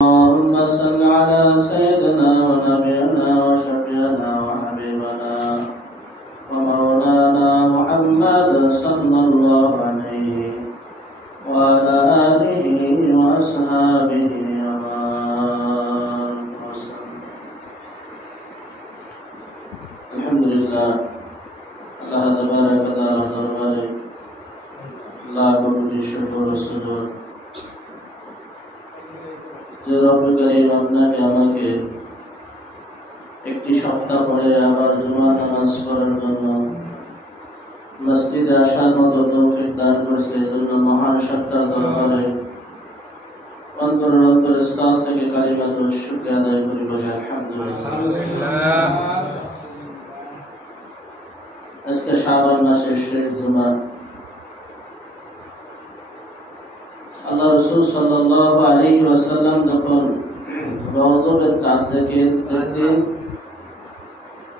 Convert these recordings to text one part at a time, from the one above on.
اللهم صل على سيدنا ونبينا وشفيعنا وحبيبنا ومولانا محمد صلى الله عليه وعلى آله وأصحابه وسلم. الحمد لله. الله تبارك وتعالى দরবারে লাখ কোটি শুকর ও সুজুদ যে রব্বুল কারীম আপনাকে আমাকে একটি সপ্তাহ পরে আবার জুমা নামাজ পড়ার জন্য মসজিদে আসার মতো তৌফিক দান করেছে। এজন্য মহান সত্তার দরবারে অন্তরের স্থল থেকে কালিমাতুল শুকর আদায় করি বলে আলহামদুলিল্লাহ। আজকে শাবান মাসের শেষ জুমা। আল্লাহ রাসূল সাল্লাল্লাহু আলাইহি ওয়াসাল্লাম যখন রজবের চাঁদ দেখতেন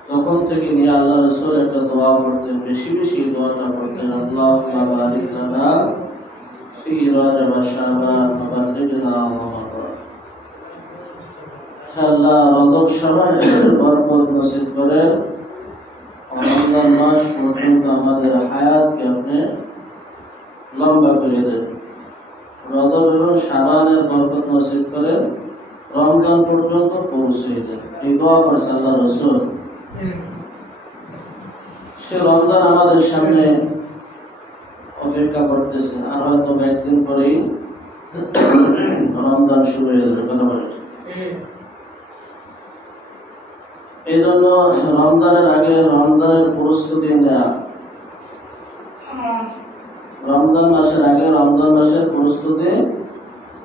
তখন থেকে নিয়ে আল্লাহ রাসূল একটা দোয়া করতেন, বেশি বেশি দোয়াটা করতেন, আল্লাহুম্মা বারিক লানা ফি রজব ওয়া শাবান ওয়া বাল্লিগনা রমাদান। আল্লাহ রজব শাবানের বরকত নসিব করে রমজান মাস পর্যন্ত আমাদের হায়াতকে আপনি লম্বা করে দেন। রজব এবং শাবানের বরকত নসিব করে রমজান পর্যন্ত পৌঁছে দেন। এই দোয়া করেছে আল্লাহ রাসূল। সে রমজান আমাদের সামনে অপেক্ষা করতেছে, আর হয়তো একদিন পরেই রমজান শুরু হয়ে যাবে। এই জন্য রমজানের আগে রমজানের প্রস্তুতি নেওয়া, রমজান মাসের আগে রমজান মাসের প্রস্তুতি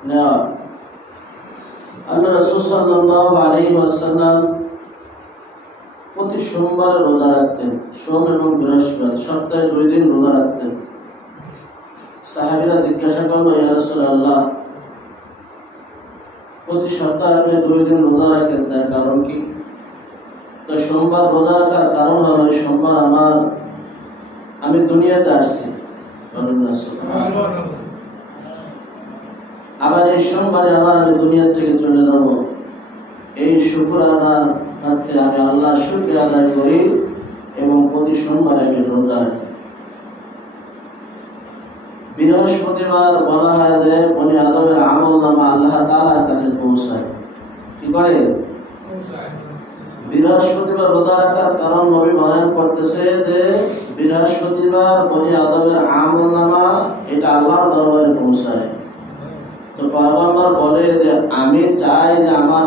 নেওয়া। আল্লাহ রাসূল সাল্লাল্লাহু আলাইহি ওয়াসাল্লাম প্রতি সোমবারে রোজা রাখতেন, সোম এবং বৃহস্পতি, সপ্তাহে 2 দিন রোজা রাখতেন। সাহাবীরা জিজ্ঞাসা করলো, ইয়া রাসূলুল্লাহ, প্রতি সপ্তাহে আপনি 2 দিন রোজা রাখেন, তার কারণ কি? তো সোমবার রোজা রাখার কারণ হলো সোমবার আমি দুনিয়াতে আসছি, আবার এই সোমবারে আমি দুনিয়া থেকে চলে যাব। এই শুকর আদায় আমি আল্লাহ শুকর আদায় করি এবং প্রতি সোমবারে আমি রোজা রাখি। বৃহস্পতিবার বলা হয় যে বনি আদমের আমলনামা আল্লাহ তাআলার কাছে পৌঁছায়। কি করে? বৃহস্পতিবার রোজা রাখার কারণ নবী বয়ান করতেছে যে বৃহস্পতিবার বনি আদমের আমলনামা এটা আল্লাহর দরবারে পৌঁছায়। তো পয়গম্বর বলে যে আমি চাই যে আমার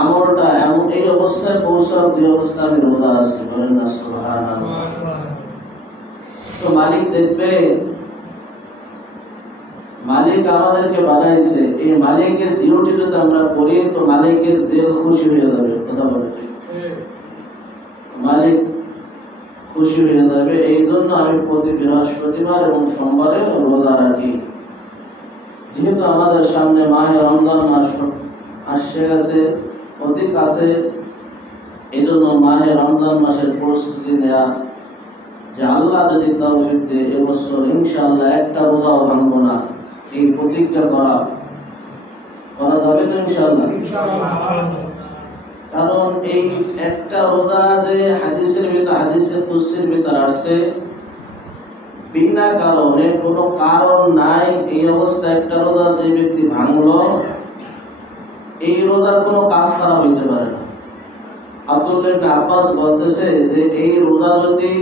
আমলটা এমন এই অবস্থায় পৌঁছাক যে অবস্থায় আমি রোজা আছি। বলেন না সুবহানাল্লাহ। তো মালিক দেখবে, মালিক আমাদেরকে বানাইছে, এই মালিকের ডিউটি যদি আমরা করি তো মালিকের দিল খুশি হয়ে যাবে। কথা বলে মালিক খুশি হয়ে যাবে। এই জন্য আমি প্রতি বৃহস্পতিবার এবং সোমবারে রোজা রাখি। যেহেতু আমাদের সামনে মাহে রমজান মাস আসছে গেছে, অতি কাছে, এই জন্য মাহে রমজান মাসের প্রস্তুতি নেওয়া যে আল্লাহ যদি তৌফিক দেয় এবছর ইনশাআল্লাহ একটা রোজাও ভাঙবো না, এই প্রতিজ্ঞা করা যাবে তো ইনশাআল্লাহ। কারণ এই একটা রোজা যে হাদিসের কুদসির ভিতর আসছে, বিনা কারণে কোনো কারণ নাই, এই অবস্থায় একটা রোজা যে ব্যক্তি ভাঙলো এই রোজার কোনো কাফারা হইতে পারে না। আব্দুল্লাহ ইবনে আব্বাস বলতেছে যে এই রোজা যদি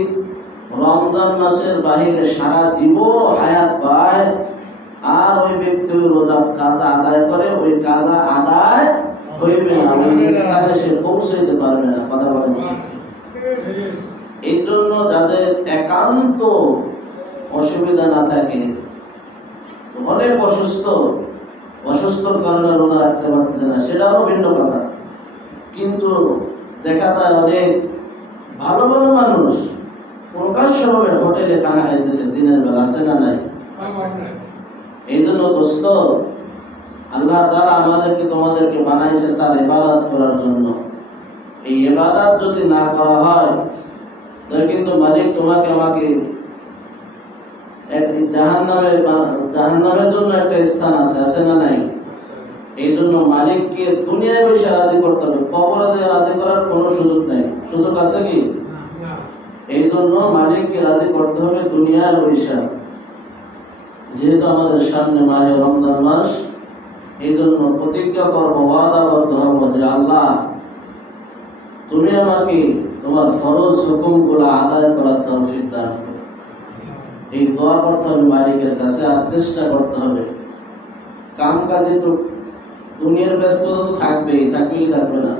রমজান মাসের বাহিরে সারা জীবন হায়াত পায় আর ওই ব্যক্তি ওই রোজা কাজা আদায় করে, ওই কাজা আদায় হইবে না, ওই স্থানে সে পৌঁছাইতে পারবে না। কথা বলেন। এই জন্য যাদের একান্ত অসুবিধা না থাকে, অনেক অসুস্থর কারণে রোজা রাখতে পারতেছে না, সেটাও ভিন্ন কথা। কিন্তু দেখা যায় অনেক ভালো ভালো মানুষ প্রকাশ্যভাবে হোটেলে খানা খাইতেছে দিনের বেলা, আছে না নাই? এই জন্য দোস্ত, আল্লাহ তাআলা আমাদেরকে তোমাদেরকে বানাইছে তার ইবাদত করার জন্য। এই ইবাদত যদি না করা হয় তাহলে কিন্তু মালিক তোমাকে আমাকে জাহান্নামের জন্য একটা স্থান আছে না নাই? এই জন্য মালিককে দুনিয়ায় বসে রাজি করতে হবে, কবরে রাজি করার কোনো সুযোগ নেই। সুযোগ আছে কি? এই জন্য মালিককে রাজি করতে হবে দুনিয়ার বসে। যেহেতু আমাদের সামনে মাহে রমজান মাস, এই জন্য প্রতিজ্ঞা করবো, ওয়াদাবদ্ধ হবো যে আল্লাহ তুমি আমাকে তোমার ফরজ হুকুমগুলো আদায় করার তৌফিক দান করো। এই দোয়া করতে হবে মালিকের কাছে, আর চেষ্টা করতে হবে। কাম কাজে তো দুনিয়ার ব্যস্ততা তো থাকবেই, থাকবেই থাকবে না,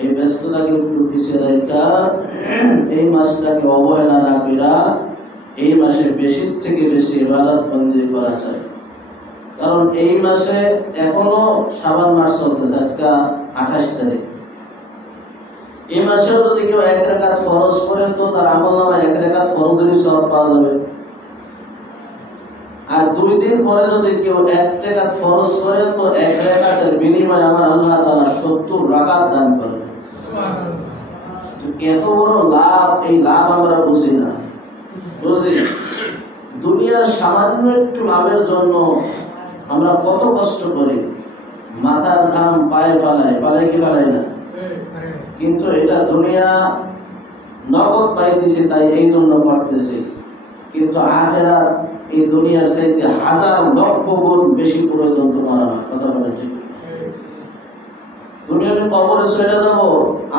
এই ব্যস্ততাকে একটু পিছিয়ে রেখা এই মাসটাকে অবহেলা না কইরা এই মাসে বেশি থেকে বেশি ইবাদত বন্দি করা চাই। কারণ এই মাসে এখনো শাবান মাস চলতেছে, আজকে 28 তারিখ। এই মাসেও যদি কেউ 1 রাকাত ফরজ করে তো তার আমলনামায় 1 রাকাত ফরজেরই সওয়াব পাওয়া যাবে। আর 2 দিন পরে যদি কেউ 1 রাকাত ফরজ করে তো 1 রাকাতের বিনিময়ে আমার আল্লাহ তাআলা 70 রাকাত দান করবে। এত বড় লাভ, এই লাভ আমরা বুঝি না। বুঝলি, দুনিয়ার সামান্য একটু লাভের জন্য আমরা কত কষ্ট করি, মাথার ঘাম পায়ে ফালাই কি ফালাই না? কিন্তু এটা দুনিয়া নগদ পাইতেছি, তাই এই জন্য করতেছি। কিন্তু আখিরাত এই দুনিয়ার চাইতে 1000 লক্ষ গুণ বেশি প্রয়োজন তোমার আমার। কথা বলে ঠিক? দুনিয়াতে কবরে চলে যাবো,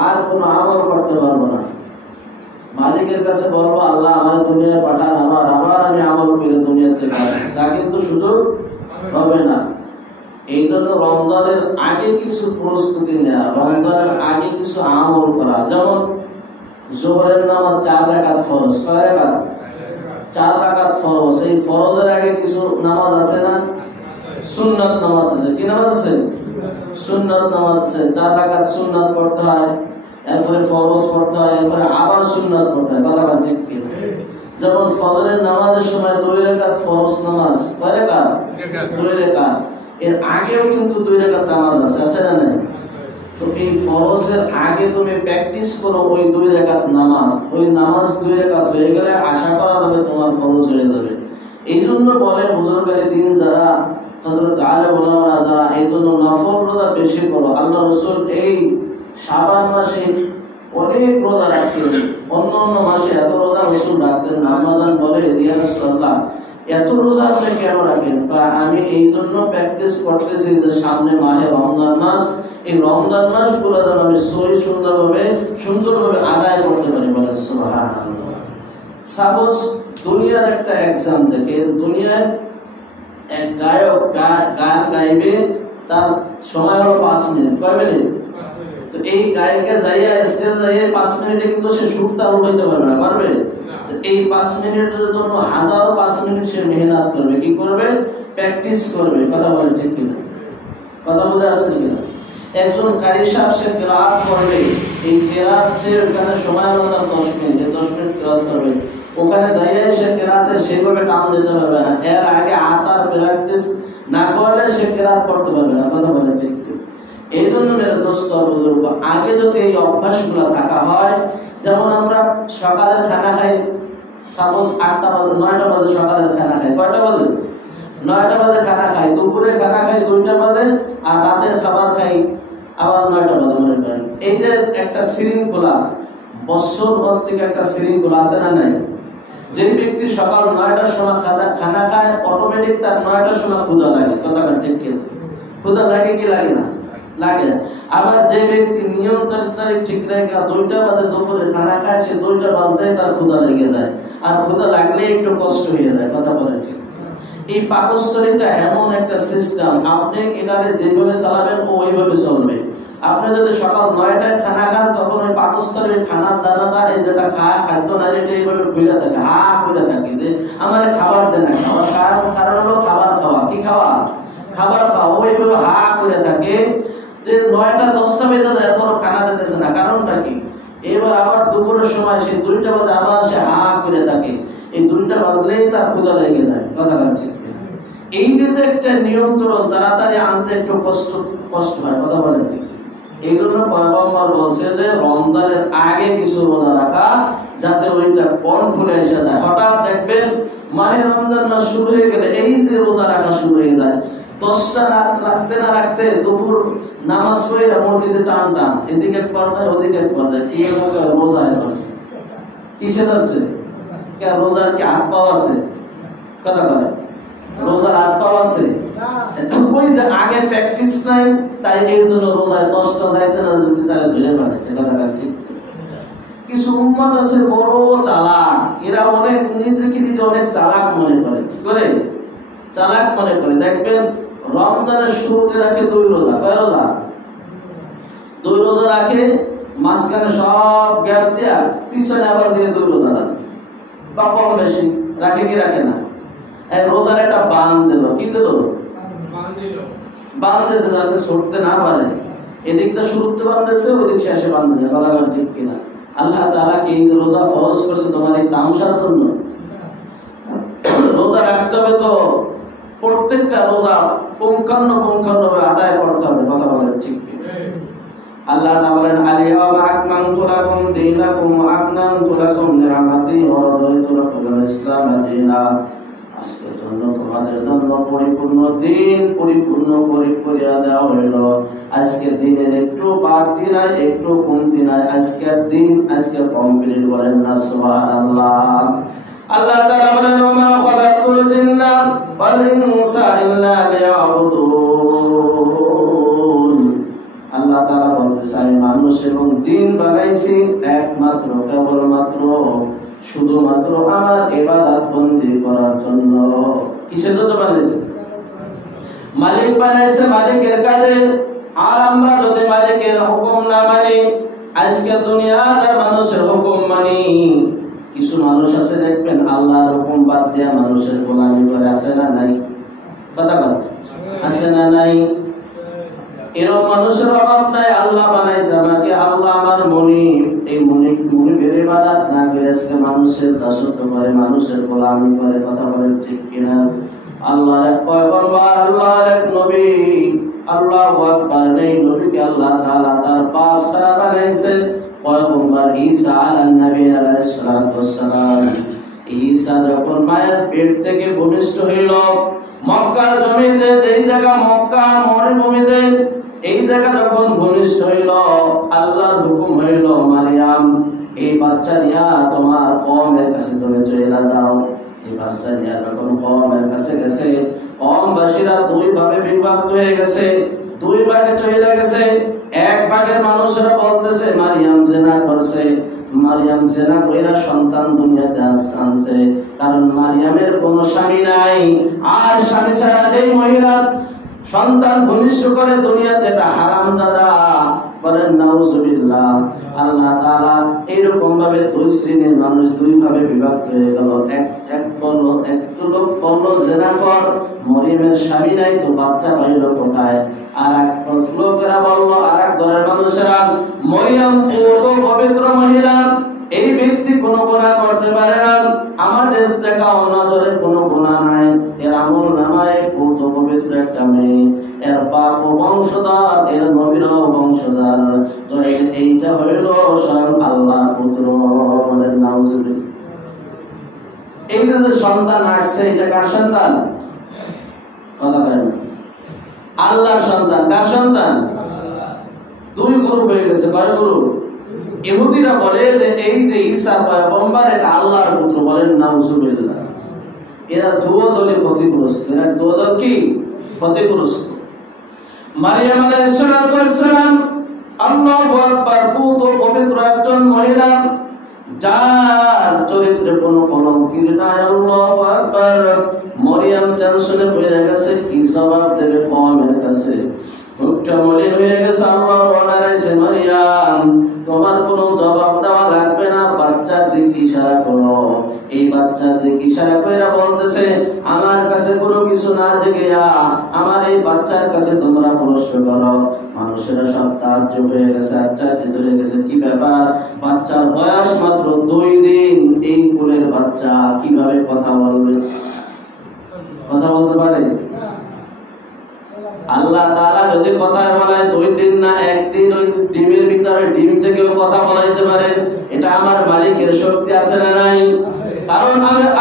আর কোনো আমল করতে পারবো না। মালিকের কাছে বলবো আল্লাহ আমার দুনিয়ায় পাঠান, আবার আমি আমল করে দুনিয়া থেকে আসি, তা কিন্তু সুযোগ হবে না। এই জন্য রমজানের আগে কিছু প্রস্তুতি নেওয়া, রমজানের আগে কিছু আমল করা। যেমন জোহরের নামাজ 4 রাকাত ফরজ, 6 রাকাত 4 রাকাত ফরজ। এই ফরজের আগে কিছু নামাজ আছে না? সুন্নাত নামাজ আছে। কি নামাজ আছে? সুন্নাত নামাজ আছে। 4 রাকাত সুন্নাত পড়তে হয়, এরপরে ফরজ পড়তে হয়, এরপরে আবার সুন্নাত পড়তে হয়। কথা ঠিক কি? যেমন ফজরের নামাজের সময় 2 রাকাত ফরজ নামাজ, কয় রাকাত? 2 রাকাত। এর আগেও কিন্তু 2 রাকাত নামাজ আছে না নাই? তো এই ফরজের আগে তুমি প্র্যাকটিস করো ওই 2 রাকাত নামাজ। ওই নামাজ 2 রাকাত হয়ে গেলে আশা করা যাবে তোমার ফরজ হয়ে যাবে। এই জন্য বলে বুজুর্গারে দিন যারা, হযরত আলেম ওলামারা যারা, এই জন্য নফল রোজা বেশি করো। আল্লাহ রাসূল এই শাবান মাসে অনেক রোজা রাখতেন, অন্য মাসে এত রোজা রাসূল রাখতেন না। রমজান বলে ইয়া রাসূলুল্লাহ এত রোজা আপনি কেন রাখেন? বা আমি এই জন্য প্র্যাকটিস করতেছি যে সামনে মাহে রমজান মাস, এই রমজান মাস গুলো যেন আমি সুন্দরভাবে আদায় করতে পারি। বলে সুবহানাল্লাহ। সাপোজ দুনিয়ার একটা এক্সাম দেখে, দুনিয়ায় এক গায়ক গান গাইবে, তার সময় হলো 5 মিনিট। কয় মিনিট? তো এই গায়কে যাইয়া স্টেজ যাইয়া 5 মিনিটে কিন্তু সে সুরটা উঠাইতে পারবে না, পারবে? এই 5 মিনিটের জন্য 5 মিনিট সে মেহনত করবে। কি করবে? প্র্যাকটিস করবে। কথা বলে ঠিক কিনা? কথা বোঝা আসছে কিনা? একজন কারি সাহেব সে কিরাত করবে, এই কিরাত সে ওখানে সময় হলো 10 মিনিট, 10 মিনিট কিরাত করবে। ওখানে দাঁড়িয়ে সে কিরাতে সেভাবে টান দিতে পারবে না। এর আগে আতার প্র্যাকটিস না করলে সে কিরাত করতে পারবে না। কথা বলে ঠিক? এই জন্য মেরে দোস্ত বুজুর্গ, আগে যদি এই অভ্যাসগুলো থাকা হয়, যেমন আমরা সকালের খানা খাই, সাপোজ 8টা বাজে 9টা বাজে সকালের খানা খাই। কয়টা বাজে? 9টা বাজে খানা খাই। দুপুরে খানা খাই 2টা বাজে, আর রাতের খাবার খাই আবার 9টা বাজে। মনে করেন এই যে একটা শৃঙ্খলা, বছর ভর থেকে একটা শৃঙ্খলা আছে না নাই? যে ব্যক্তি সকাল 9টার সময় খানা খায়, অটোমেটিক তার 9টার সময় ক্ষুধা লাগে। কথা ঠিক কি? ক্ষুধা লাগে কি লাগে না? লাগে। আবার যে ব্যক্তি নিয়ম তারিখ ঠিক রেখে 2টা বাজে দুপুরে খানা খায়, সে 2টা বাজলেই তার ক্ষুধা লেগে যায়, আর ক্ষুধা লাগলে একটু কষ্ট হয়ে যায়। কথা বলে ঠিক? এই পাকস্থলীটা এমন একটা সিস্টেম, আপনি এটারে যেভাবে চালাবেন ও ওইভাবে চলবে। আপনি যদি সকাল 9টায় খানা খান, তখন ওই পাকস্থলীর খানার দানাটা, এই যেটা খাদ্য না, এটা এইভাবে ঘুরে থাকে, হা ঘুরে থাকে যে আমার খাবার দেয় না। খাবার কারণ হলো খাবার খাওয়া। কি খাওয়া? খাবার খাওয়া। ওইভাবে হা করে থাকে যে 9টা 10টা বেজে যায়, এখনো খানা দিতেছে না। কারণটা কি? এবার আবার দুপুরের সময় সে 2টা বাজে আবার সে হা করে থাকে, এই 2টা বাজলেই তার ক্ষুধা লেগে যায়। কথা ঠিক? এই যে একটা নিয়ন্ত্রণ তাড়াতাড়ি আনতে একটু কষ্ট হয়। কথা বলে ঠিক? এই জন্য পয়গম্বর বলছে যে রমজানের আগে কিছু রোজা রাখা, যাতে ওইটা কন্ট্রোলে এসে যায়। হঠাৎ দেখবেন মাহে রমজান মাস শুরু হয়ে গেলে এই যে রোজা রাখা শুরু হয়ে যায়, 10টা রাখতে না রাখতে দুপুর নামাজ পড়ে মসজিদে টান টান, এদিকে এক পর্দায় ওদিকে এক পর্দায়, কি রোজায় আছে, কিসের আছে? রোজার কি হাত পাও আছে? কথা বলে রোজার হাত পাও আছে? ওই যে আগে প্র্যাকটিস নাই, তাই এই জন্য রোজায় 10টা যাইতে না যদি তারা ধরে পাঠাচ্ছে। কথা ঠিক। কিছু উম্মত আছে বড় চালাক, এরা অনেক নিজেকে নিজে অনেক চালাক মনে করে। কি করে চালাক মনে করে? দেখবেন রমজানের শুরুতে রাখে 2 রোজা। কয় রোজা? 2 রোজা রাখে, মাঝখানে সব গ্যাপ দেয়া পিছনে আবার দিয়ে 2 রোজা রাখে, বা কম বেশি রাখে কি রাখে না। এই রোজার একটা বান দিল, কি দিল? বান্ধেছে যাতে ছুটতে না পারে। এদিকটা শুরুতে বান্ধেছে, ওদিক শেষে বান্ধেছে। বলা ঠিক কিনা? আল্লাহ তাআলা কি রোজা ফরজ করছে তোমার এই তামসার জন্য? রোজা রাখতে হবে তো প্রত্যেকটা রোজা পুঙ্খানুপুঙ্খানুভাবে আদায় করতে হবে। কথা বলেন ঠিক কিনা? আল্লাহ তাআলা বলেন, আল-ইয়াওমা আকমালতু লাকুম দীনাকুম ওয়া আকমালতু লাকুম নি'মাতি ওয়া রাদিতু লাকুমুল ইসলাম দীনান। আজকের জন্য তোমাদের জন্য পরিপূর্ণ দিন পরিপূর্ণ করে দেওয়া হইল। আজকের দিনের একটু বাড়তি নাই, একটু কমতি নাই। আজকের দিন আজকে কমপ্লিট। বলেন না সুবহানাল্লাহ। আল্লাহ তাআলা বলেন, ওয়া মা খালাকতুল জিন্না ওয়াল ইনসা ইল্লা লিয়াবুদুন। আল্লাহ তাআলা বলতেছে, আমি মানুষ এবং জিন বানাইছি একমাত্র কেবলমাত্র শুধুমাত্র আমার ইবাদত বندী করার জন্য। কিসের জন্য বানাইছে? মালিক বানাইছে মালিকের কাজে। আর আমরা যদি মালিকের হুকুম না মানি, আজকে দুনিয়ার মানুষের হুকুম মানি। কিছু মানুষ আছে দেখবেন আল্লাহর হুকুম বাদ দিয়ে মানুষের গোলামি করে, আছে না নাই? কথা বল, আছে না নাই? এরকম মানুষের অভাব নাই। আল্লাহ বানাইছে আমাকে, আল্লাহ আমার মনিব। এই মনিবের ইবাদত না করে আজকে মানুষের দাসত্ব করে, মানুষের গোলামি করে। কথা বলেন ঠিক কিনা? আল্লাহর এক পয়গম্বর, আল্লাহর এক নবী, আল্লাহু আকবার, এই নবীকে আল্লাহ তাআলা তার পাক ছাড়া বানাইছে। পয়গম্বর ঈসা আলাইহিস নবী আলাইহিস সালাতু ওয়াস সালাম। ঈসা যখন মায়ের পেট থেকে ভূমিষ্ঠ হইল, মক্কার জমিতে, যেই জায়গা মক্কা মরুভূমিতে, এই জায়গা যখন ভূমিষ্ঠ হইল, আল্লাহর হুকুম হইল, মারিয়াম এই বাচ্চা নিয়া তোমার কওমের কাছে তুমি চলে যাও। এই বাচ্চা নিয়া যখন কওমের কাছে গেছে, কওমবাসীরা 2 ভাগে বিভক্ত হয়ে গেছে, 2 ভাগে চলে গেছে। এক ভাগের মানুষেরা বলতেছে মারিয়াম জিনা করছে, মারিয়াম জিনা কইরা সন্তান দুনিয়াতে আনছে, কারণ মারিয়ামের কোনো স্বামী নাই। আর স্বামী ছাড়া যেই মহিলা সন্তান ভূমিষ্ঠ করে দুনিয়াতে, এটা হারামজাদা। বলেন নাউজুবিল্লাহ। আল্লাহ তাআলা এরকম ভাবে 2 শ্রেণীর মানুষ 2 ভাবে বিভক্ত হয়ে গেল। এক লোক বলল জিনা কর, মরিয়মের স্বামী নাই তো বাচ্চা হইল কোথায়? আর এক লোকেরা বলল, আর এক দলের মানুষেরা, মরিয়ম তো পবিত্র মহিলা, এই ব্যক্তি কোনো গুনাহ করতে পারে না, আমাদের দেখা অন্যদের কোনো গুনাহ নাই, এর আমল নামায় পুত পবিত্র একটা মেয়ে, এর বাপ বংশধর, এর নবীর বংশধর। তো এইটা হইল স্বয়ং আল্লাহর পুত্র। বলেন নাউজুবিল্লাহ। এই যে সন্তান আসছে, এটা কার সন্তান? কথা বলেন। আল্লাহর সন্তান। কার সন্তান? 2 গ্রুপ হয়ে গেছে। কয় গ্রুপ? ইহুদিরা বলে যে এই যে ঈসা পয়গম্বর, এটা আল্লাহর পুত্র। বলেন নাউজুবিল্লাহ। এরা দুদলে ক্ষতিগ্রস্ত। এরা দুদল কি? ক্ষতিগ্রস্ত। মারিয়াম আলাইহিস সালাম আল্লাহু আকবার, পুত পবিত্র একজন মহিলা, যার চরিত্রে কোনো কলঙ্কির নাই। আল্লাহু আকবার। মারিয়াম টেনশনে পড়ে গেছে, কি জবাব দেবে কওমের কাছে। মুখটা মলিন হয়ে গেছে। আল্লাহ বলেছে, মারিয়াম তোমার কোনো জবাব দেওয়া লাগবে না, বাচ্চার দিকে ইশারা করো। এই বাচ্চার দিকে ইশারা করে বলতেছে, আমার কাছে কোনো কিছু না জেগে আমার এই বাচ্চার কাছে তোমরা প্রশ্ন করো। মানুষেরা সব তাজ্জব হয়ে গেছে, আশ্চর্যিত হয়ে গেছে, কি ব্যাপার? বাচ্চার বয়স মাত্র 2 দিন, এই কোলের বাচ্চা কিভাবে কথা বলবে? কথা বলতে পারে? আল্লাহ তাআলা যদি কথা বলায় 2 দিন না 1 দিন, ওই ডিমের ভিতরে ডিম থেকেও কথা বলাইতে পারেন। এটা আমার মালিকের শক্তি আছে না নাই? কারণ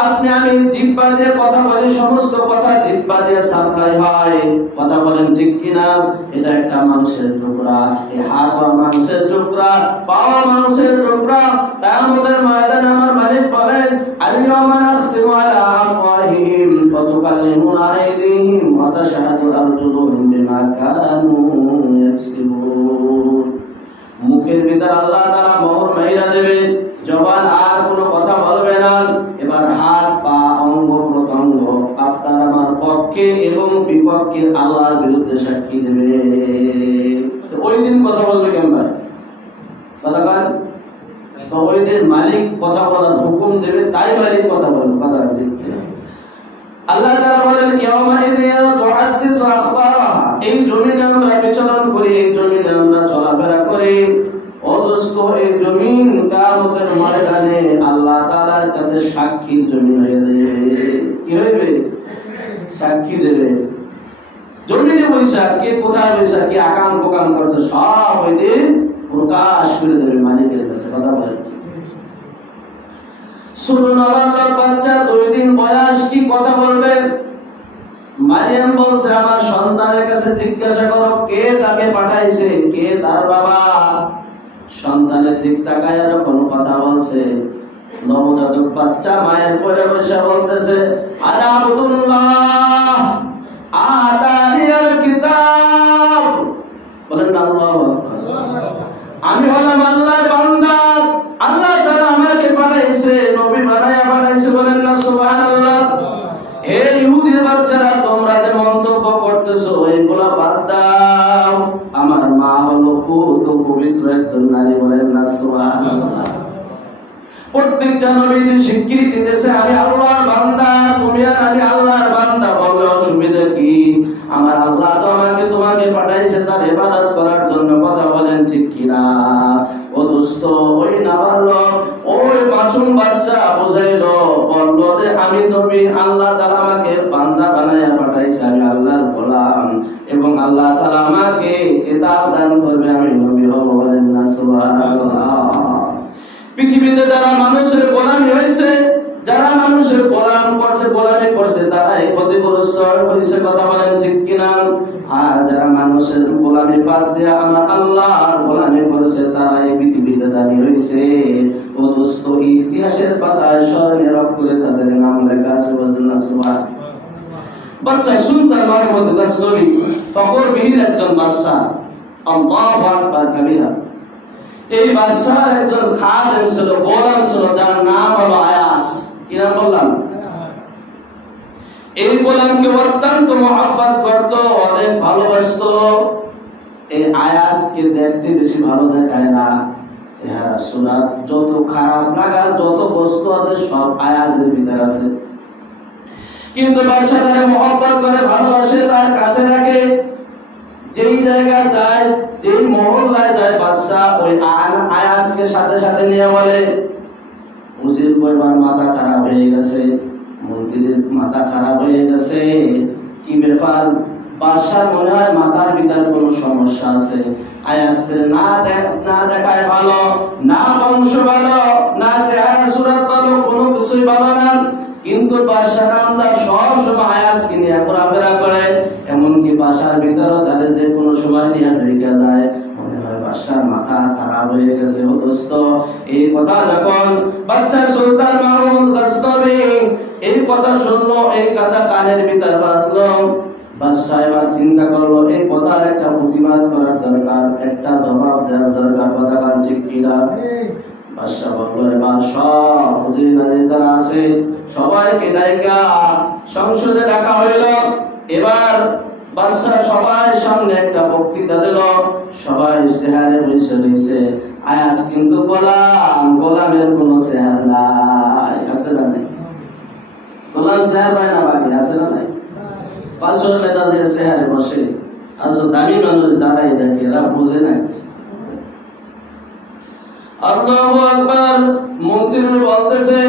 আপনি আমি জিহ্বা দিয়ে কথা বলি, সমস্ত কথা জিহ্বা দিয়ে সাপ্লাই হয়। কথা বলেন ঠিক কিনা? এটা একটা মানুষের টুকরা, এই হাত মানুষের টুকরা, পা মানুষের টুকরা। কিয়ামতের ময়দানে আমার মালিক বলেন, আল-ইয়াওমা নাখতিমু আলা আফওয়াহিহিম ওয়া তুকাল্লিমুনা আইদিহিম ওয়া তাশহাদু আরজুলুহুম বিমা কানু ইয়াকসিবুন। মুখের ভিতর আল্লাহ তাআলা মোহর মাইরা দেবে, জবান আর কোনো কথা বলবে না। এবার হাত পা অঙ্গ প্রত্যঙ্গ আপনার আমার পক্ষে এবং বিপক্ষে আল্লাহর বিরুদ্ধে সাক্ষী দেবে। ওই দিন কথা বলবে কেমন ভাই? কথা বলেন তো, ওই দিন মালিক কথা বলার হুকুম দেবে, তাই মালিক কথা বলবে। কথা দেখতে আল্লাহ তাআলা বলেন, ইয়াওমা ইযিন তুহাদ্দিসু আখবারাহা। এই জমিনে আমরা বিচরণ করি, এই জমিনে আমরা চলাফেরা করি। ও দোস্ত, এই জমিন কিয়ামতের ময়দানে আল্লাহ তাআলার কাছে সাক্ষীর জমিন হয়ে যাবে। কি হইবে? সাক্ষী দেবে। জমিনে বৈশা কে কোথায় বৈশা কি আকাম প্রকাম করছে সব ওই দিন প্রকাশ করে দেবে মালিকের কাছে। কথা বলেন শুনুন, আমার বাচ্চা 2 দিন বয়স কি কথা বলবে? মারিয়াম বলছে, আমার সন্তানের কাছে জিজ্ঞাসা করো কে তাকে পাঠাইছে, কে তার বাবা। সন্তানের দিক তাকায় যখন কথা বলছে, নবজাতক বাচ্চা মায়ের কোলে বসে বলতেছে, আনা আব্দুল্লাহ আতানিয়াল কিতাব। বলেন আল্লাহু আকবার। আমি হলাম আল্লাহর বান্দা, আল্লাহ তাআলা আমাকে পাঠাইছে, নবী বানায়া পাঠাইছে। বলেন না সুবহানাল্লাহ। হে ইহুদির বাচ্চারা, তোমরা যে মন্তব্য করতেছো এগুলা বাদ দাও। আমার মা হলো কত পবিত্র একজন নারী। বলেন না সুবহানাল্লাহ। প্রত্যেকটা নবীর স্বীকৃতি দিতেছে, আমি আল্লাহর বান্দা, তুমি আর আমি আল্লাহর বান্দা। বললে অসুবিধা কি? আমার আল্লাহ তো আমাকে তোমাকে পাঠাইছে তার ইবাদত করার জন্য। কথা বলেন ঠিক কিনা? ও দোস্ত, ওই নাবালক ওই মাসুম বাচ্চা বুঝাইলো, বললো যে আমি নবী, আল্লাহ তাআলা আমাকে বান্দা বানায়া পাঠাইছে, আমি আল্লাহর গোলাম এবং আল্লাহ তাআলা আমাকে কিতাব দান করবে, আমি নবী হব। বলেন না সুবহানাল্লাহ। পৃথিবীতে যারা মানুষের গোলামি হয়েছে, যারা মানুষের গোলামি করছে তারাই ক্ষতিগ্রস্ত হয়েছে। কথা বলেন ঠিক কিনা? আর যারা মানুষের গোলামি বাদ দিয়ে আমার আল্লাহর গোলামি করছে তারাই পৃথিবীতে দানি হয়েছে। ও দোস্ত, ইতিহাসের পাতায় স্মরণীয় করে তাদের নাম লেখা আছে। বুঝলেন না সুবহান। বাচ্চা সুলতান মাহমুদ গজনবী ফখর বিহীন একজন বাদশা। আল্লাহু আকবার কাবীরা। এই বাদশার একজন খাদেম ছিল, গোলাম ছিল, যার নাম হলো আয়াস। কি নাম বললাম? এই গোলামকে অত্যন্ত মহব্বত করত, অনেক ভালোবাসত। এই আয়াসকে দেখতে বেশি ভালো দেখায় না, চেহারা সুরাত যত খারাপ লাগার যত বস্তু আছে সব আয়াসের ভিতরে আছে। কিন্তু বাদশা তাকে মহব্বত করে, ভালোবাসে, তার কাছে রাখে। যেই জায়গা যায়, যেই মহল্লায় যায়, বাদশা ওই আয়াসকে সাথে সাথে নিয়ে বলে, উজির পরিবার মাথা খারাপ হয়ে গেছে, মন্ত্রীর মাথা খারাপ হয়ে গেছে, কি ব্যাপার? বাদশার মনে হয় মাথার ভিতর কোনো সমস্যা আছে। আয়াসের না দেখায় ভালো, না বংশ ভালো, না চেহারা সুরাত ভালো, কোনো কিছুই ভালো না। কিন্তু বাদশা নামদার সব সময় আয়াসকে নিয়ে ঘোরাফেরা করে, এমনকি বাসার ভিতরে তাদের যে কোনো সময় নিয়ে ঢুকে যায়, মনে হয় বাদশার মাথা খারাপ হয়ে গেছে। দোস্ত, এই কথা যখন বাচ্চা সুলতান মাহমুদ গজনবী এই কথা শুনলো, এই কথা কানের ভিতর বাজলো, বাদশা এবার চিন্তা করলো এই কথার একটা প্রতিবাদ করার দরকার, একটা জবাব দেওয়ার দরকার। কথা কান ঠিক কিনা? বাদশা বললো, এবার সব হুজুর নাজির যারা আছে সবাইকে ডাইকা সংসদে ডাকা হইল। এবার বাদশা সবার সামনে একটা বক্তৃতা দিল, সবাই চেহারে বসে রয়েছে। আয়াস কিন্তু গোলাম, গোলামের কোনো চেহার নাই। আছে না নাই? গোলাম চেহার পায় না, বাকি আছে না নাই? 500 মেধাদের চেহারে বসে, আসলে দামি মানুষ দাঁড়াই দেখে, এরা বুঝে না কিছু। আল্লাহু আকবার। মন্ত্রী বলতেছে,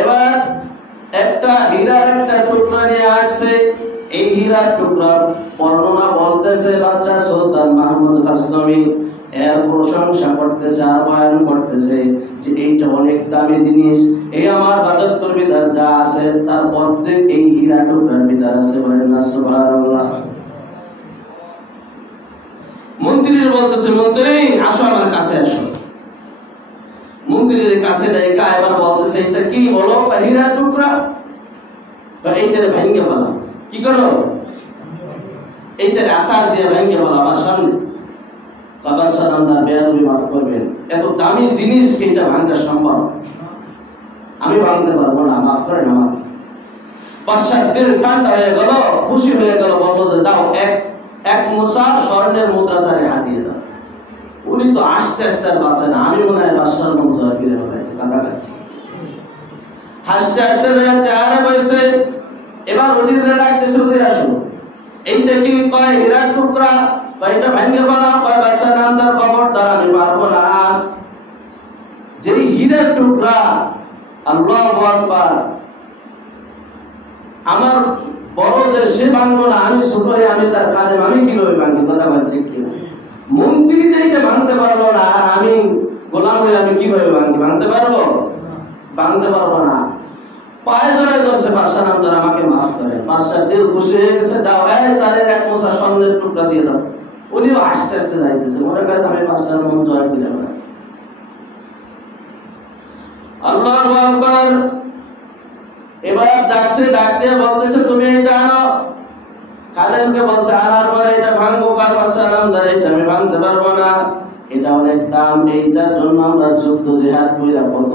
এবার একটা হীরার একটা টুকরা নিয়ে আসছে। এই হীরার টুকরা বর্ণনা বলতেছে বাচ্চা সুলতান মাহমুদ গজনবী, এর প্রশংসা করতেছে আর বয়ান করতেছে যে এইটা অনেক দামি জিনিস, এই আমার ৭২ বিঘার যা আছে তার অর্ধেক এই হীরা টুকরার ভিতর আছে। বলেন না সুবহানাল্লাহ। মন্ত্রীর বলতেছে, মন্ত্রী আসো আমার কাছে আসো। মন্ত্রীর কাছে দেখা এবার বলতেছে এটা কি? বলো হীরা টুকরা, এইটারে ভেঙে ফেলা। কি করো? এইটারে আসার দিয়ে ভেঙে ফেলা আমার সামনে। বাদশাহ নামদার বেয়াদবি মাফ করবেন, এত দামি জিনিস কি এটা ভাঙা সম্ভব? আমি ভাঙতে পারবো না, মাফ করেন আমাকে। বাদশার দিল ঠান্ডা হয়ে গেল, খুশি হয়ে গেল, বললো যে দাও এক মোচা স্বর্ণের মুদ্রা তারে হাতিয়ে দাও। উনি তো আস্তে আস্তে আর বাঁচে না, আমি মনে হয় বাদশার মন জয় ফিরে ফেলাইছে, কাঁদাকাটি হাসতে হাসতে চেহারা বলছে। এবার ওদিকে ডাকতেছে, ওদের আসো। এইটা কি? কয় হীরার টুকরা। এটা ভাঙ্গে ফেলা। কয় বাদশাহ নামদার খবরদার, আমি পারবো না। যে হীরার টুকরা, আল্লাহু আকবার, আমার বড় যে সে ভাঙবো না, আমি ছোট হয়ে আমি তার খাদেম, আমি কিভাবে ভাঙবো? কথা বল ঠিক কিনা? মন্ত্রী যে এটা ভাঙতে পারবো না, আর আমি গোলাম হয়ে আমি কিভাবে ভাঙতে পারবো? ভাঙতে পারবো না। পায়ে ধরে ধরছে, বাদশাহ নামদার আমাকে মাফ করে। বাদশার দিল খুশি হয়ে গেছে, দাও তারে এক মোচা স্বর্ণের টুকরা দিয়ে দাও। উনিও আস্তে আস্তে যাইতেছে, মনে করে আমি বাদশার মন জয় করে বেড়াচ্ছি। আল্লাহু আকবার। এবার ডাকছে, ডাক দিয়ে বলতেছে তুমি এটা আনো। খাদেমকে বলছে আনার পরে এটা ভাঙবো। কার? বাদশাহ নামদার এটা আমি ভাঙতে পারবো না, এটা অনেক দাম, এইটার জন্য আমরা যুদ্ধ জিহাদ কইরা কত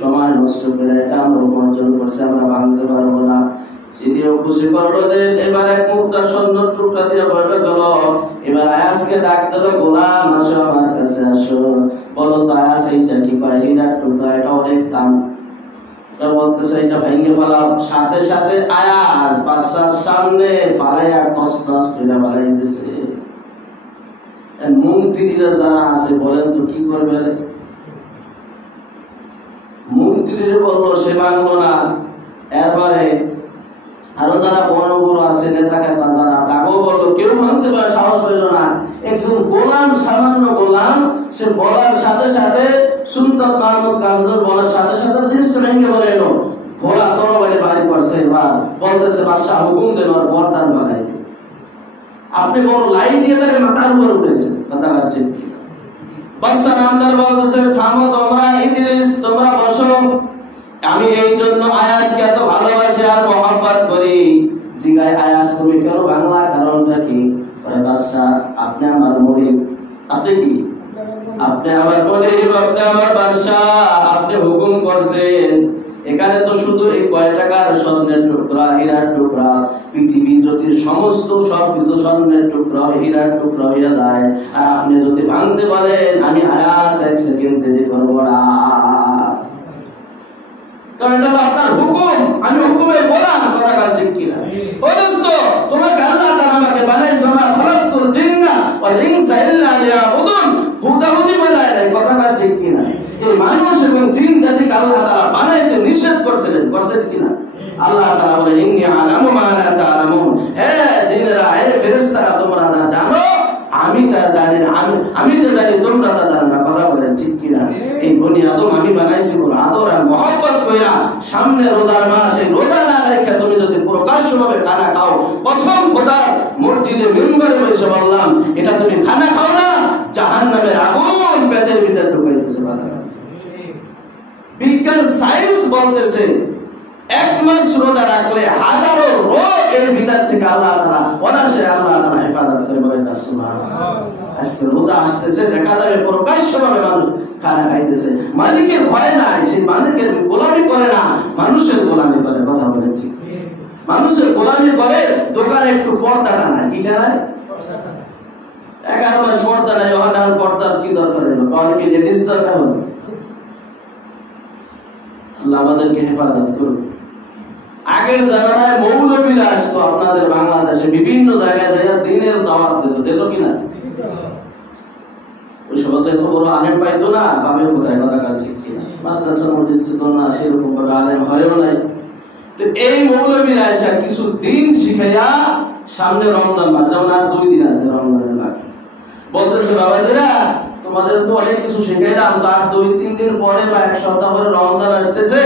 সময় নষ্ট করে এটা আমরা উপার্জন করছি, আমরা ভাঙতে পারবো না। সিরিও খুশি করলো যে এবার এক মুদ্রা স্বর্ণ টুকরা দিয়ে বলবে গেল। এবার আয়াসকে ডাক দিল, গোলাম আসো আমার কাছে আসো। বলো তো আয়াস এইটা কি? কয় হীরার টুকরা, এটা অনেক দাম। বলতেছে এটা ভেঙে ফেলাও। সাথে সাথে আয়াস বাদশার সামনে পালাইয়া টস টস করে বাড়াই দিছে। মন্ত্রীরা যারা আছে বলেন তো কি করবে? মন্ত্রীরা বললো সে ভাঙবো না। এরপরে আরো যারা বড় বড় আছে নেতা খেতা যারা, তাকেও বললো, কেউ ভাঙতে পারে, সাহস পেল না। একজন গোলাম, সামান্য গোলাম, সে বলার সাথে সাথে সুলতান মাহমুদ গাজীর বলার সাথে সাথে জিনিসটা ভেঙে বলে এলো। ঘোড়া তরবারি বাড়ি করছে। এবার বলতেছে বাদশাহ হুকুম দেন আর বরদান বানাই দেন। আপনি বড় লাই দিয়ে তাকে মাথার উপর উঠেছেন, কথা ঠিক কিনা? বাদশাহ নামদার বলতেছে থামো তোমরা, ইদ্রিস তোমরা বসো। আমি এই জন্য আয়াসকে এত ভালোবাসি আর মহব্বত করি। জিগায় আয়াস তুমি কেন বাংলার কারণটা কি? বাদশাহ আপনি আমার মুরিদ। আপনি কি? আপনি আমার মুরিদ, আপনি আমার বাদশাহ, আপনি হুকুম করছেন। এখানে তো শুধু এই কয় টাকার স্বর্ণের টুকরা, হীরার টুকরা, পৃথিবী যদি সমস্ত সবকিছু স্বর্ণের টুকরা, হীরার টুকরা হইয়া যায়, আর আপনি যদি ভাঙতে পারেন আমি আয়াস এক সেকেন্ড দেরি করবো না। কারণ এটা আপনার হুকুম, আমি হুকুমে বললাম, কথা কাল ঠিক কিনা? ও দোস্ত, তোমাকে আল্লাহ তাআলা আমাকে বানাইছে, মা খালাকতুল জিন্না ওয়াল ইনসা ইল্লা লিয়াবুদুন, হুদাহুদি বানায় নাই, কথা কাল ঠিক কিনা? এই মানুষ এবং জিন জাতিকে আল্লাহ তাআলা বানাইতে নিষেধ করছিলেন, করছেন কিনা? আল্লাহ তাআলা বলে ইন্নী আলামু মা লা তা'লামুন, হে জিনেরা, হে ফেরেশতারা, তোমরা না জানো আমি তা জানি না, আমি তো জানি তোমরা তা জানো না, কথা বলেন ঠিক কিনা? এই বনি আদম আমি বানাইছি বলে আদর আর মহব্বত কইরা, সামনে রোজার মাস, এই রোজা না রেখে তুমি যদি প্রকাশ্যভাবে খানা খাও, কসম খোদার মসজিদে মিম্বরে বসে বললাম, এটা তুমি খানা খাও না, জাহান্নামের আগুন পেটের ভিতরে ঢুকাই দিছে। বিজ্ঞান সায়েন্স বলতেছে এক মাস রোজা রাখলে হাজারো রোগ এর ভিতর থেকে আল্লাহ তাআলা অনায়াসে আল্লাহ তাআলা হেফাজত করে। বলেন সুবহানাল্লাহ। আজকে রোজা আসতেছে, দেখা যাবে প্রকাশ্যভাবে মানুষ খানা খাইতেছে, মালিকের ভয় নাই, সেই মালিকের গোলামি করে না, মানুষের গোলামি করে, কথা বলেন ঠিক? মানুষের গোলামি করে, দোকানে একটু পর্দাটা নাই, কিটা নাই, 11 মাস পর্দা নাই, ওখানে পর্দার কি দরকার হলো? কারণ কি লেডিস দরকার হলো? আল্লাহ আমাদেরকে হেফাজত করুন। আগের জামানায় মৌলবীরা আসতো আপনাদের বাংলাদেশে, বিভিন্ন জায়গায় জায়গায় দিনের দাওয়াত দিত কিনা? ওই সময় তো এত বড় আলেম পাইতো না, পাবে কোথায়, কথা কাল ঠিক কিনা? মাদ্রাসা মসজিদ ছিল না, সেরকম ভাবে আলেম হয়েও নাই। তো এই মৌলবীরা এসে কিছু দিন শিখাইয়া, সামনে রমজান মাস, যেমন আর 2 দিন আছে রমজানের বাকি, বলতেছে বাবাদেরা তোমাদের তো অনেক কিছু শেখাইলাম, তো আর 2-3 দিন পরে বা 1 সপ্তাহ পরে রমজান আসতেছে,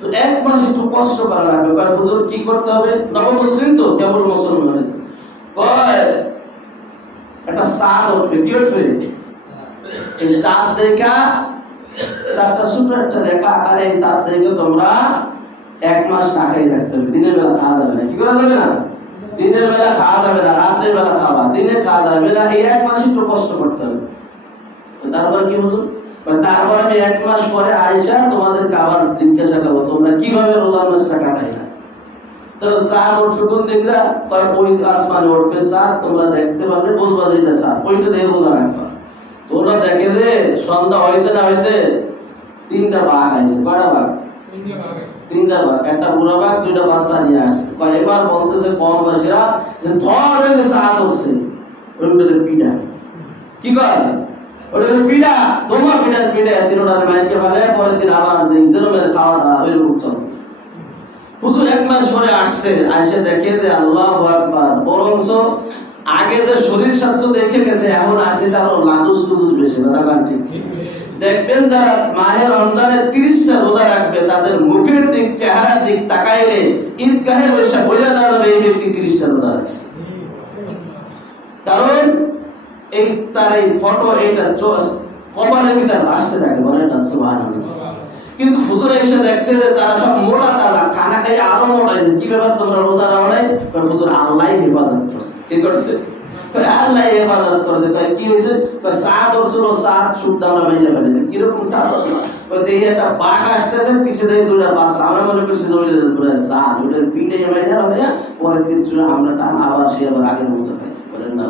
তো 1 মাস একটু কষ্ট করা লাগবে। কারণ হুজুর কি করতে হবে, নবমুসলিম তো কেবল মুসলমান, কয় একটা চাঁদ উঠবে, কি উঠবে, এই চাঁদ দেখা, চারটা ছোট একটা রেখা আকারে এই চাঁদ দেখে তোমরা 1 মাস না খেয়ে থাকতে হবে। দিনের বেলা খাওয়া যাবে না, কি করা যাবে না, দিনের বেলা খাওয়া যাবে না, রাত্রের বেলা খাওয়া, দিনে খাওয়া যাবে না, এই 1 মাস একটু কষ্ট করতে হবে। তারপর কি হলো, তারপর আমি 1 মাস পরে আইসা তোমাদেরকে আবার জিজ্ঞাসা করবো তোমরা কিভাবে রোজার মাসটা কাটাইলা। তো চাঁদ উঠবে কোন দেখলা, ওই আসমানে উঠবে চাঁদ, তোমরা দেখতে পারলে বুঝবা যে এটা চাঁদ, ওইটা দেখে রোজা রাখবা। তোমরা দেখে যে সন্ধ্যা হইতে না হইতে 3টা বাঘ আইছে, কয়টা বাঘ, 3টা বাঘ, একটা বুড়া বাঘ 2টা বাচ্চা নিয়ে আসছে। এবার বলতেছে কমবাসীরা যে ধর ওই যে চাঁদ উঠছে, ওইটারে পিঠা, কি কয় ওইটারে পিঠা, তোমার পিঠার পিঠা, 3টার মাইকে ফেলে, পরের দিন আবার যে জনমের খাওয়া দাওয়া ওইরকম চলতেছে। শুধু 1 মাস পরে আসছে, আসে দেখে যে আল্লাহু আকবার, বরংস আগে যে শরীর স্বাস্থ্য দেখে গেছে, এখন আছে তার লাদুস লুদুস বেশি, কথা কান ঠিক। দেখবেন যারা মাহে রমজানে 30টা রোজা রাখবে, তাদের মুখের দিক, চেহারার দিক তাকাইলে ঈদগাহে বসে বইলা দাঁড়াবে এই ব্যক্তি 30টা রোজা রাখছে। কারণ এই তার এই ফটো, এইটা কপালের ভিতর ভাসতে থাকে, বলেন না সুবহানাল্লাহ। কিন্তু ফুতুরা এসে দেখছে যে তারা সব মোটা তাজা, খানা খাই আরো মোটা হয়েছে। কি ব্যাপার তোমরা রোজা রাও নাই? ফুতুর আল্লাহ হেফাজত করছে। কি করছে? আল্লাহ হেফাজত করছে। কি হয়েছে? চাঁদ উঠছিল, চাঁদ শুদ্ধ আমরা মাইনে ফেলেছে। কিরকম চাঁদ? দেখি একটা বাঘ আসতেছে, পিছিয়ে দেখি 2টা বাচ্চা, আমরা মনে করছি চাঁদ, ওটার পিঠে মাইনে ফেলে, পরের দিন আমরা টান আবার সে আবার আগের মতো খাইছে, বলেন না।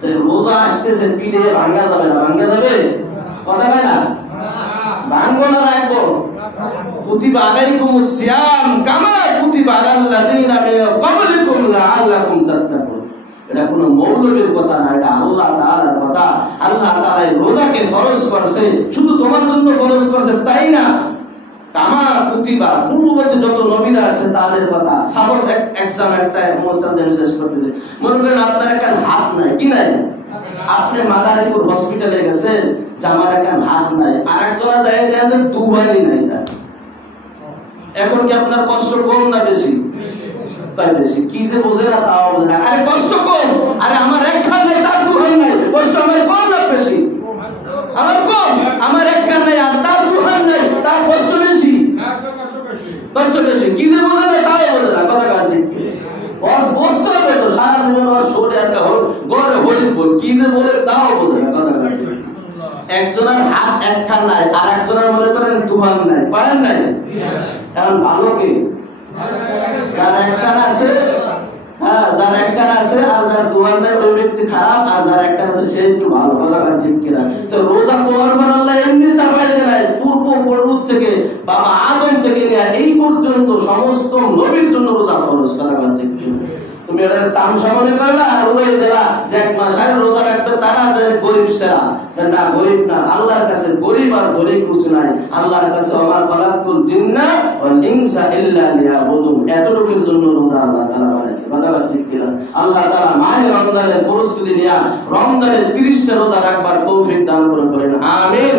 তো রোজা আসতেছে, পিঠে ভাঙ্গা যাবে না, ভাঙ্গা যাবে কথা হয় না, ভাঙবো না রাখবো। কুতিবা আলাইকুমুস সিয়াম কামা কুতিবা আলাল লাযিনা মিন ক্বাবলিকুম লাআল্লাকুম তাত্তাকুন। এটা কোনো মৌলবীর কথা না, এটা আল্লাহ তাআলার কথা। আল্লাহ তাআলা রোজাকে ফরজ করেছে, শুধু তোমার জন্য ফরজ করেছে তাই না, কামা কুতিবা পূর্ববর্তী যত নবীরা আছে তাদের কথা। সাপোজ এক্সাম একটা মুসলমান শেষ করতেছে, মনে করেন আপনার একটা হাত নাই, কি নাই, আপনি মাদারীপুর হসপিটালে গেছেন, জামার একটা হাত নাই, আর একজনা যায় দেখেন 2 হাতই নাই তার। এখন কি আপনার কষ্ট কম না বেশি? বেশি। কি যে বোঝে না তাও বোঝে না। আরে কষ্ট কম, আরে আমার 1 কান নাই তার 2 হাত নাই, কষ্ট আমার কম না বেশি? আমার কম, আমার 1 কান নাই আর তার 2 হাত নাই, তার কষ্ট বেশি, কষ্ট বেশি। কি যে বোঝে না তাও বোঝে না, কথা কার ঠিক। বসতে হবে তো সারা জীবন, শরীর একটা গড়ে হরিণ বল, কি যে বলে তাও বোঝে না, কথা কার ঠিক। একজনের হাত 1 কান নাই, আর একজনের মনে করেন 2 হাত নাই, পারেন নাই। এখন ভালো কি, যার 1 কান আছে, হ্যাঁ, যার 1 কান আছে আর যার 2 হাত নাই, ওই ব্যক্তি খারাপ, আর যার 1 কান আছে সে একটু ভালো, কথা কার ঠিক কিনা। তো রোজা তোমার উপর আল্লাহ এমনি চাপাই দেয়, পূর্ব থেকে বাবা আদম থেকে নিয়ে এই পর্যন্ত সমস্ত নবীর জন্য রোজা ফরজ, কথা কার ঠিক কিনা। তুমি এটা তামসা মনে করলা আর উড়াই দিলা যে 1 মাস আগে রোজা রাখবে তারা যে গরিব সেরা, না গরিব না। আল্লাহর কাছে গরিব আর গরিব কিছু নাই। আল্লাহর কাছে ওমা খালাকতুল জিন্না ওয়াল ইনসা ইল্লা লিয়াবুদুন, এতটুকুর জন্য রোজা আল্লাহ তাআলা বানাইছে, কথা ঠিক কিনা। আল্লাহ তাআলা মাহে রমজানের প্রস্তুতি নিয়ে রমজানের 30টা রোজা রাখবার তৌফিক দান করুন, বলেন আমিন।